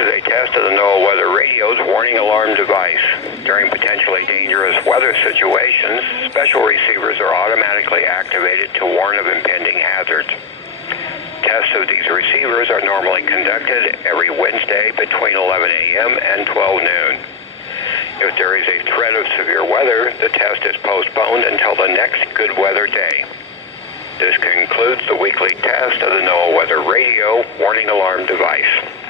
is a test of the NOAA Weather Radio's warning alarm device. During potentially dangerous weather situations, special receivers are automatically activated to warn of impending hazards. Tests of these receivers are normally conducted every Wednesday between 11 a.m. and 12 noon. If there is a threat of severe weather, the test is postponed until the next good weather day. This concludes the weekly test of the NOAA Weather Radio warning alarm device.